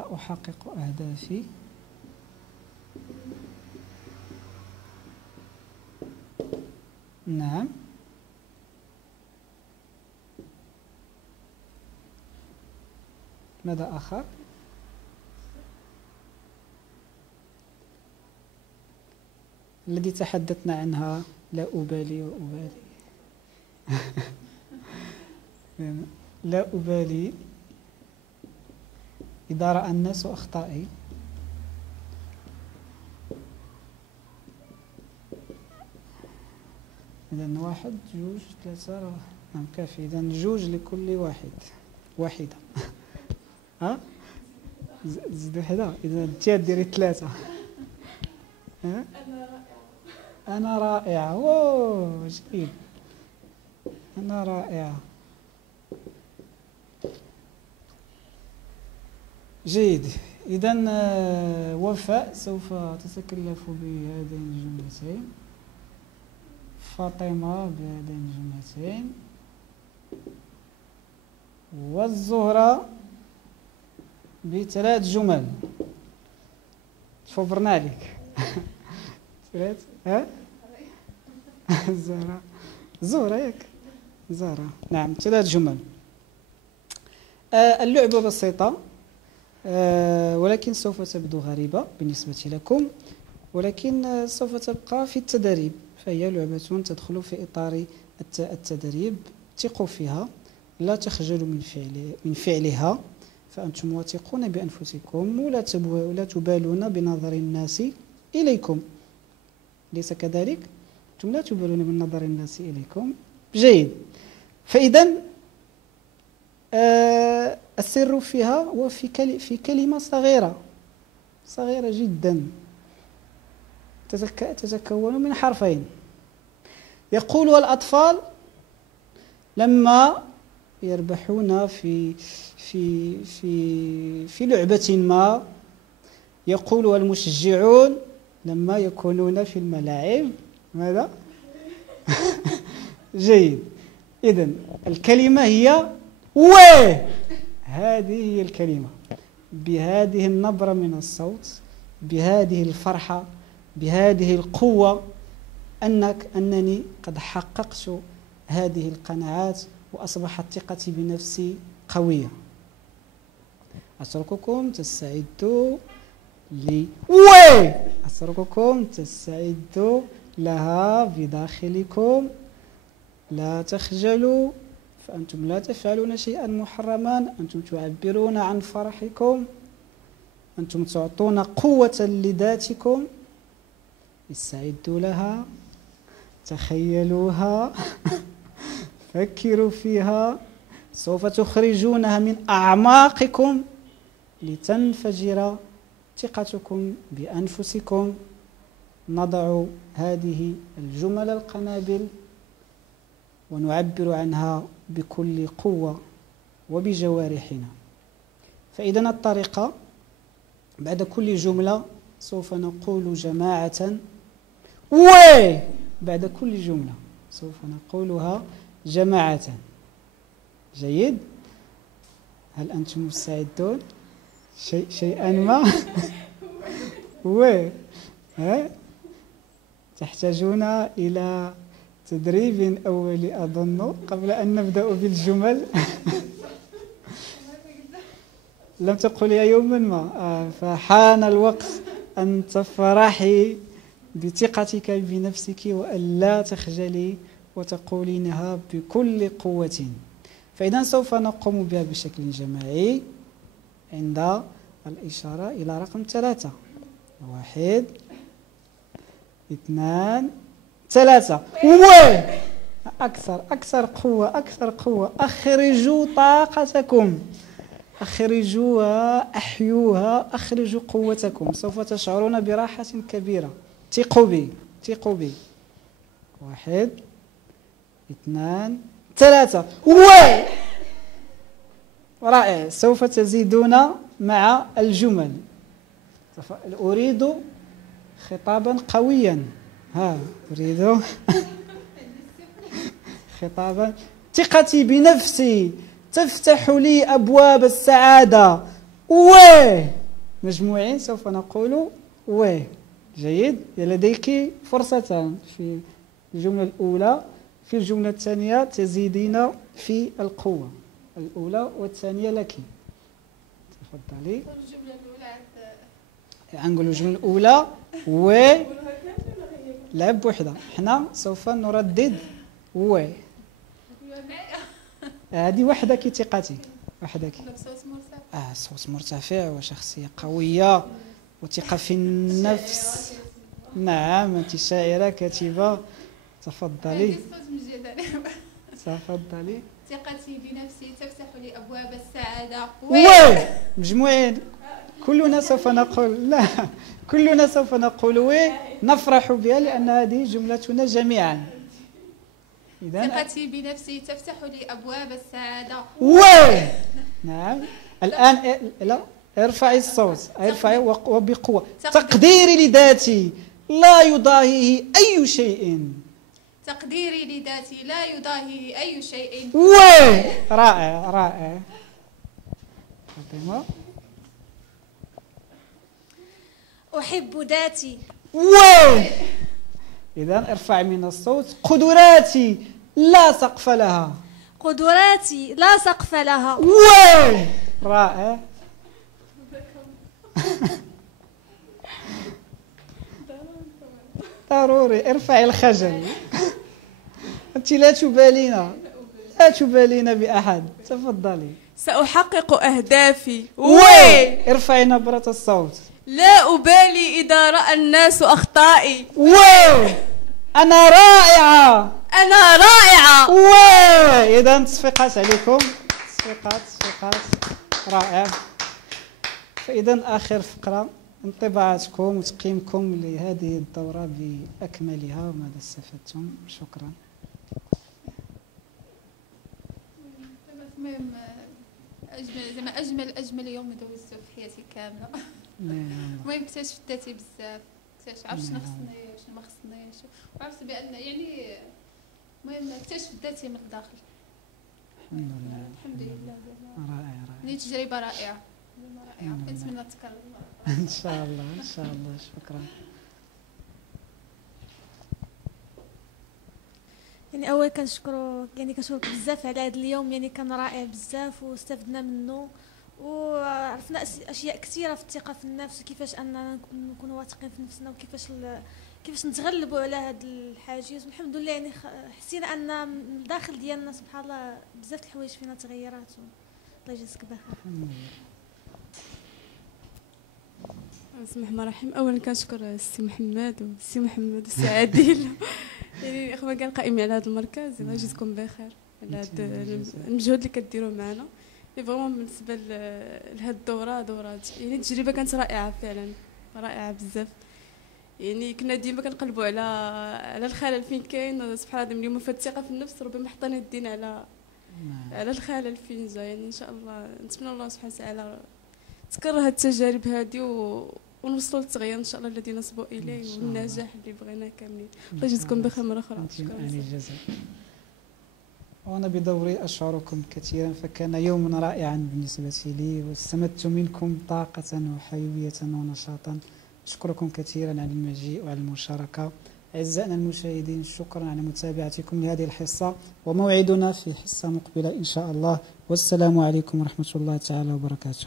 سأحقق أهدافي نعم ماذا آخر؟ الذي تحدثنا عنها لا أبالي وأبالي لا أبالي إذا رأى الناس أخطائي إذن 1 2 3 نعم كافي. إذن 2 لكل واحدة ها زيد وحدة. إذا أنت ديري 3. أنا رائعة. أوه جيد. أنا رائعة جيد. إذن وفاء سوف تتكلف بهذين الجملتين، فاطمة بهذين الجملتين، والزهرة ب3 جمل. صبرنا عليك 3 ها زهرة ياك زهرة نعم 3 جمل. اللعبة بسيطة ولكن سوف تبدو غريبة بالنسبة لكم، ولكن سوف تبقى في التدريب، فهي لعبة تدخل في إطار التدريب. ثقوا فيها، لا تخجلوا من فعلها، فأنتم واثقون بأنفسكم ولا تبالون بنظر الناس إليكم، ليس كذلك؟ أنتم لا تبالون بنظر الناس إليكم. جيد. فإذا السر فيها هو في كلمة صغيرة جدا تتكون من حرفين. يقول الأطفال لما يربحون في لعبة ما، يقول المشجعون لما يكونون في الملاعب ماذا؟ جيد. إذن الكلمة هي ويه. هذه هي الكلمة، بهذه النبرة من الصوت، بهذه الفرحة، بهذه القوة، أنني قد حققت هذه القناعات وأصبحت ثقتي بنفسي قوية. أترككم تستعدوا أترككم تستعدوا لها بداخلكم. لا تخجلوا، فأنتم لا تفعلون شيئا محرما، أنتم تعبرون عن فرحكم، أنتم تعطون قوة لذاتكم. استعدوا لها، تخيلوها فكروا فيها، سوف تخرجونها من أعماقكم لتنفجر ثقتكم بأنفسكم. نضع هذه الجمل القنابل ونعبر عنها بكل قوة وبجوارحنا. فإذا الطريقة بعد كل جملة سوف نقول جماعة وي. بعد كل جملة سوف نقولها جماعة. جيد. هل أنتم مستعدون؟ شيئا ما وي تحتاجون إلى تدريب أولي أظن قبل أن نبدأ بالجمل. لم تقوليها يوما ما، فحان الوقت أن تفرحي بثقتك بنفسك وأن لا تخجلي وتقولينها بكل قوة. فإذا سوف نقوم بها بشكل جماعي عند الإشارة إلى رقم 3. 1 2 3 وي. أكثر قوة. أخرجوا طاقتكم، أخرجوها، أحيوها، أخرجوا قوتكم. سوف تشعرون براحة كبيرة. ثقوا بي. 1 2 3 وي. رائع. سوف تزيدون مع الجمل. أريد خطابا قويا. أريد خطابا. ثقتي بنفسي تفتح لي أبواب السعادة. وي. مجموعين سوف نقول وي. جيد. لديك فرصتان في الجملة الأولى. في الجملة الثانية تزيدين في القوة. الأولى والثانية لك. تفضلي. الجملة الأولى نقول الجملة الأولى وي. لا بوحدة. حنا سوف نردد وي. هذه وحدك ثقتي. وحدك. صوت مرتفع وشخصية قوية وثقة في النفس. نعم أنت شاعرة كاتبة. تفضلي. تفضلي. ثقتي بنفسي تفتح لي أبواب السعادة. وي. مجموعين كلنا سوف نقول لا. كلنا سوف نقول وي. نفرح بها لأن هذه جملتنا جميعا. ثقتي بنفسي تفتح لي أبواب السعادة. وي. نعم. الآن لا ارفعي الصوت. ارفعي وبقوة. تقديري لذاتي لا يضاهيه أي شيء. تقديري لذاتي لا يضاهيه أي شيء. وي. رائع رائع. فاطمة. أحب ذاتي. وي. إذا ارفع من الصوت. قدراتي لا سقف لها. قدراتي لا سقف لها. وي. رائع. ضروري ارفعي الخجل. أنت لا تبالين. لا تبالين بأحد. تفضلي. سأحقق أهدافي. وي. ارفعي نبرة الصوت. لا أبالي إذا رأى الناس أخطائي. وي. أنا رائعة. أنا رائعة. وي. إذا تصفيقات عليكم. تصفيقات. رائع. فإذا آخر فقرة انطباعاتكم وتقييمكم لهذه الدورة بأكملها وماذا استفدتم. شكرا. المهم أجمل يوم دوزته في حياتي كاملة. المهم اكتشفت ذاتي بزاف. عرفت شنو خصني وشنو ما خصنيش وعرفت بأن يعني المهم اكتشفت ذاتي من الداخل. الحمد لله. رائع. هذه تجربة رائعة. كنتمنى تكرر. إن شاء الله. إن شاء الله. شكرا. يعني أول كنشكرك بزاف على هذا اليوم. يعني كان رائع بزاف واستفدنا منه وعرفنا أشياء كثيرة في الثقة في النفس وكيفاش أننا نكونوا واثقين في نفسنا وكيفاش نتغلبوا على هذا الحاجز. والحمد لله يعني حسينا أن من الداخل ديالنا سبحان الله بزاف الحوايج فينا تغيرات. الله يجزيك بخير. بسم الله الرحمن الرحيم. اولا كنشكر السي محمد والسي عادل يعني اخوان كاع القائمين على هذا المركز. الله يجزيكم بخير على هذا المجهود اللي كديروا معنا. فريمون بالنسبه لهاد الدوره يعني التجربه كانت رائعه فعلا. رائعه بزاف. يعني كنا ديما كنقلبوا على الخلل فين كاين. سبحان الله اليوم في الثقه في النفس ربما حطينا يدينا على الخلل فين جا. يعني ان شاء الله نتمنى الله سبحانه وتعالى تكرر هاد التجارب هذه ونوصلوا للتغيير ان شاء الله الذي نصبوا اليه والنجاح اللي بغيناه كاملين. الله يجزيكم بخير مره اخرى. شكرا جزيلا. وانا بدوري اشعركم كثيرا فكان يوما رائعا بالنسبه لي واستمدت منكم طاقه وحيويه ونشاطا. اشكركم كثيرا على المجيء وعلى المشاركه. اعزائنا المشاهدين شكرا على متابعتكم لهذه الحصه وموعدنا في حصه مقبله ان شاء الله. والسلام عليكم ورحمه الله تعالى وبركاته.